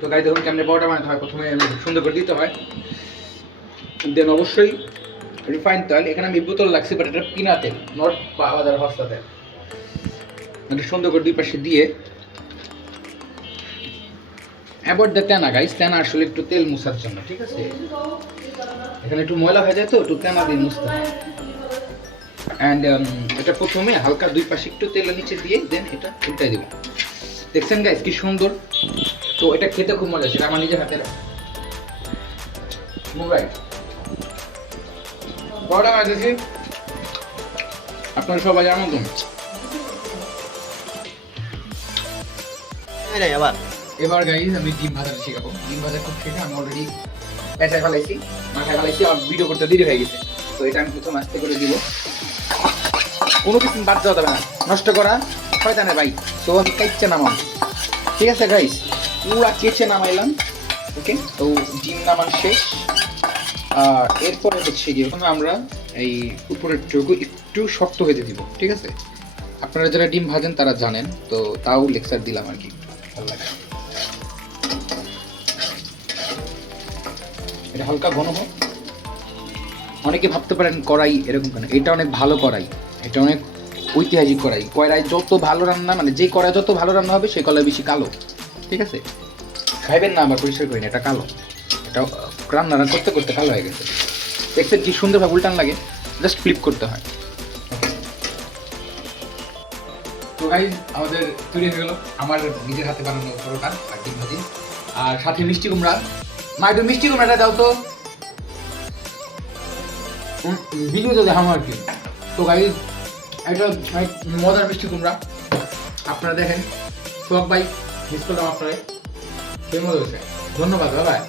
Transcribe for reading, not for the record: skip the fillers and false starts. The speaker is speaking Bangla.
তো গাইস দেখুন কেমনে পরোটা বানাতে হয়। প্রথমে সুন্দর করে দিতে হয়, দেন অবশ্যই রিফাইন্ড তেল। এখানে আমি বোতল লাগছে, বাট এটা কিনা তেল, নট বাজার হস্তা তেল। এটা সুন্দর করে দুই পাশে দিয়ে অ্যাভয়েড দ্য তেনা গাইস, তেনা আসলে একটু তেল মুছার জন্য, ঠিক আছে? এখানে একটু ময়লা হয়ে যায় তো একটু তেনা দিয়ে মুছতে হয়। অ্যান্ড এটা প্রথমে হালকা দুই পাশে একটু তেল নিচে দিয়ে দেন এটা উল্টাই দেবো। দেখছেন গাইস কি সুন্দর। তো এটা খেতে খুব মজা, সেটা আমার নিজের হাতের রাইট পরোটা বানাতেছি। আপনারা সবাই আমন্ত্রণ। এবার গাইস আমি ডিম ভাজাটা শেখাবো। ডিম ভাজা খুব শেখা, আমি অলরেডি পেঁচায় ফেলাইছি, মাথায় ফেলাইছি, আর ভিডিও করতে দেরি হয়ে গেছে। তো এটা আমি প্রথম আস্তে করে দিব, কোনো কিছু বাদ দেওয়া যাবে না, নষ্ট করা শয়তানের ভাই। তো আমি কাইচে নামাম, ঠিক আছে গাইস? পুরা কেচে নামাইলাম। ওকে, তো ডিম নামান শেষ। আর এরপরে হচ্ছে গিয়ে আমরা এই উপরের টুকু একটু শক্ত হতে দিব, ঠিক আছে? আপনারা যারা ডিম ভাজেন তারা জানেন, তো তাও লেকচার দিলাম আর কি, ভালো লাগে। এটা হালকা ঘন হোক। অনেকে ভাবতে পারেন কড়াই এরকম কেন, এটা অনেক ভালো কড়াই, এটা অনেক ঐতিহাসিক কড়াই। কড়াই যত ভালো রান্না, মানে যে কড়াই যত ভালো রান্না হবে সেই কড়াই বেশি কালো, ঠিক আছে? খাইবেন না, আবার পরিষ্কার করি না, এটা কালো। এটা রান্না করতে করতে কালো হয়ে গেছে। দেখতে কি সুন্দরভাবে উল্টান লাগে, জাস্ট ফ্লিপ করতে হয়। তো গাইস আমাদের তৈরি হয়ে গেল আমার নিজের হাতে বানানো পরোটা আর ডিম ভাজি, আর সাথে মিষ্টি কুমড়া। মা একটু মিষ্টি কুমড়াটা দাও তো, ভিডিওতে দেখাবো আর কি। তো গাইস এটা মজার মিষ্টি কুমড়া, আপনারা দেখেন। সোহাগ ভাই মিস করলাম আপনারা, সেই মজা হয়েছে। ধন্যবাদ, বাই।